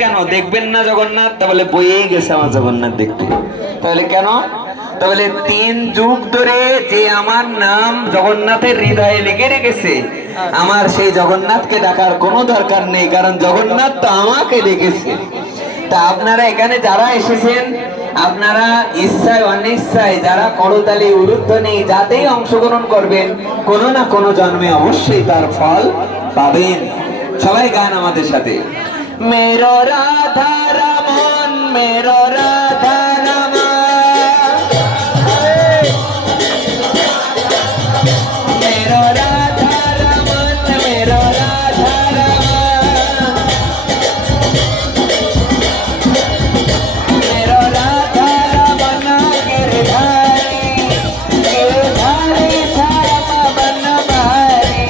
কেন দেখবেন না জগন্নাথ? তাহলে বইয়েই গেছে আমার জগন্নাথ দেখতে। তাহলে কেন? তাহলে 3 যুগ ধরে যে আমার নাম জগন্নাথের হৃদয়ে লিখে রেখেছে, আমার সেই জগন্নাথকে ডাকার কোনো দরকার নেই, কারণ জগন্নাথ তো আমাকে ডেকেছে। তা আপনারা এখানে যারা এসেছেন, আপনারা ইচ্ছায় অনিচ্ছায় যারা করতালি উলুধ্বনি যাতেই অংশগ্রহণ করবেন, কোনো না কোনো জন্মে অবশ্যই তার ফল পাবেন। সবাই গান আমাদের সাথে। मेरो राधा रमन, मेरो राधा रमन, मेरो राधा रमन, मेरो राधा रमन, मेरो राधा रमन गिरधारी, गिरधारी धर्म बनवारी।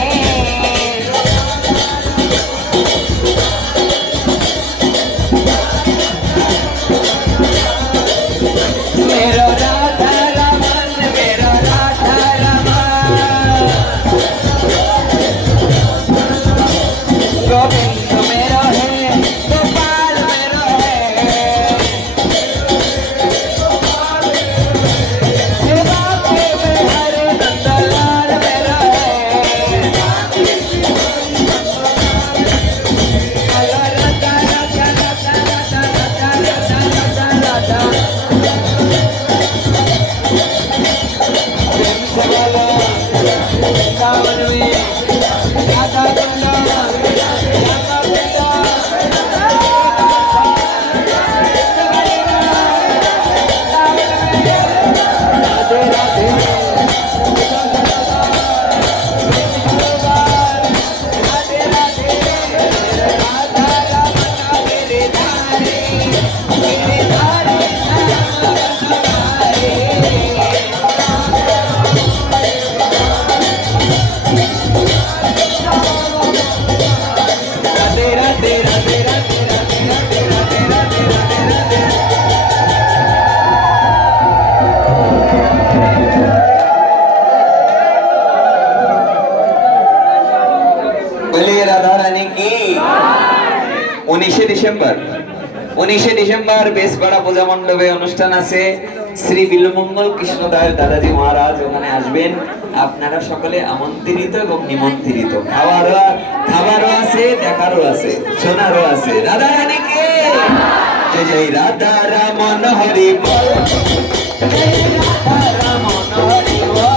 ডিসেম্বর 19 ডিসেম্বর বেশপাড়া পূজা মণ্ডপে অনুষ্ঠান আছে। শ্রী বিল্বমঙ্গল কৃষ্ণদয়াল দাদাজি মহারাজ ওখানে আসবেন। আপনারা সকলে আমন্ত্রিত এবং নিমন্ত্রিত। খাবারও আছে, দেখারও আছে, শোনারও আছে। রাধা রানী কে জয়, জয় রাধা রমন হরি বল, জয় রাধা রমন হরি বল।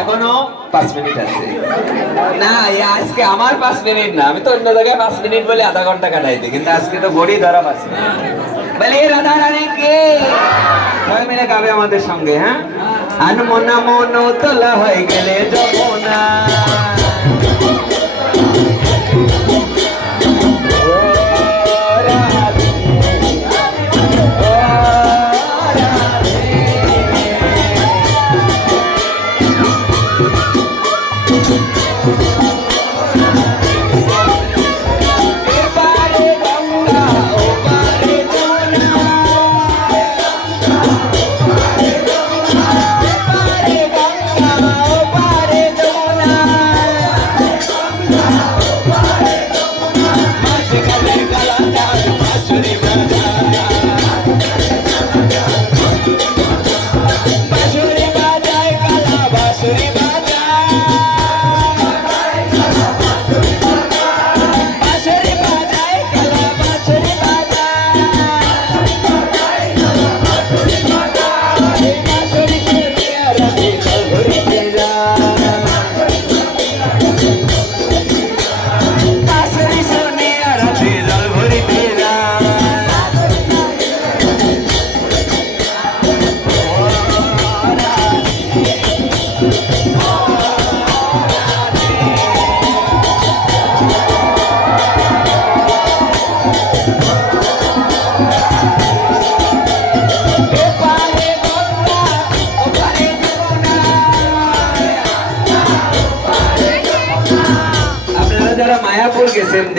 এখনো 5 মিনিট আছে না, আজকে আমার 5 মিনিট না, আমি তো অন্য জায়গায় 5 মিনিট বলে আধা ঘন্টা কাটাইতে, কিন্তু আজকে তো ঘড়ি ধরা 5 মিনিট। বলে রাধা রানী কে সবাই মিলে গাবে আমাদের সঙ্গে। হ্যাঁ, আনমনা মন তোলা হয়ে গেলে যমুনা,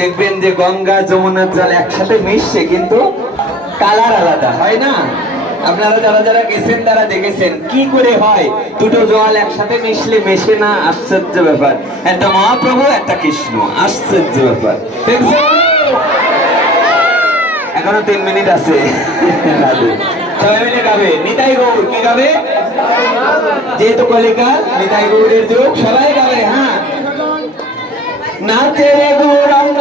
দেখবেন যে গঙ্গা যমুনার জল একসাথে মিশছে কিন্তু কালার আলাদা হয় না। আপনারা যারা যারা গেছেন তারা দেখেছেন কি করে হয় দুটো জল একসাথে মিশলে মেশে না। আশ্চর্য ব্যাপার, একটা মহাপ্রভু একটা কৃষ্ণ, আশ্চর্য ব্যাপার। দেখছেন? এখনো 3 মিনিট আছে। সবাই মিলে গাবে নিতাই গৌর। কি গাবে? যেহেতু কলিকাল নিতাই গৌরের যুগ, সবাই গাবে। হ্যাঁ, নাচে রে গৌরাঙ্গ।